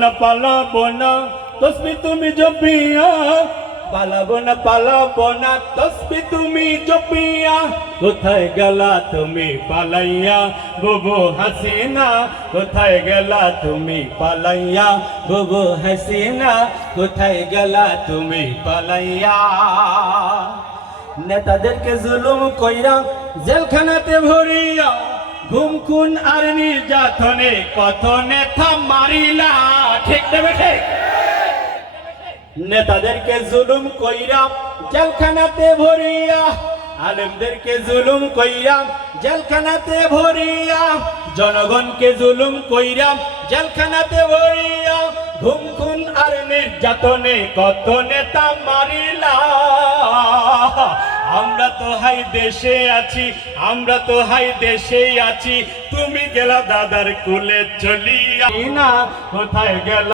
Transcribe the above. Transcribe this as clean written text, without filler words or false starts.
না পালাবো না তসবি তুমি জপিয়া, পালাবো না পালাবো না তসবি তুমি জপিয়া। কোথায় গেলা তুমি পালাইয়া বুবু হাসিনা, কোথায় গেলা তুমি পালাইয়া বুবু হাসিনা, কোথায় গেলা তুমি পালাইয়া। নেতাদেরকে জুলুম কইরা জেলখানাতে ভরিয়া, ঘুম খুন আর নির্যাতনে কত নেতা মারিলা, ঠিক দেবে ঠিক। নেতাদেরকে জুলুম কইরা জেলখানাতে ভরিয়া, আলেমদেরকে জুলুম কইরা জেলখানাতে ভরিয়া, জনগণকে জুলুম কইরা জেলখানাতে ভরিয়া, ঘুম খুন আর নির্যাতনে কত নেতা মারিলা। আমরা তো হাই দেশে আছি, আমরা তো হাই দেশেই আছি, তুমি গেলা দাদার কুলে চলিয়া না, কোথায় গেল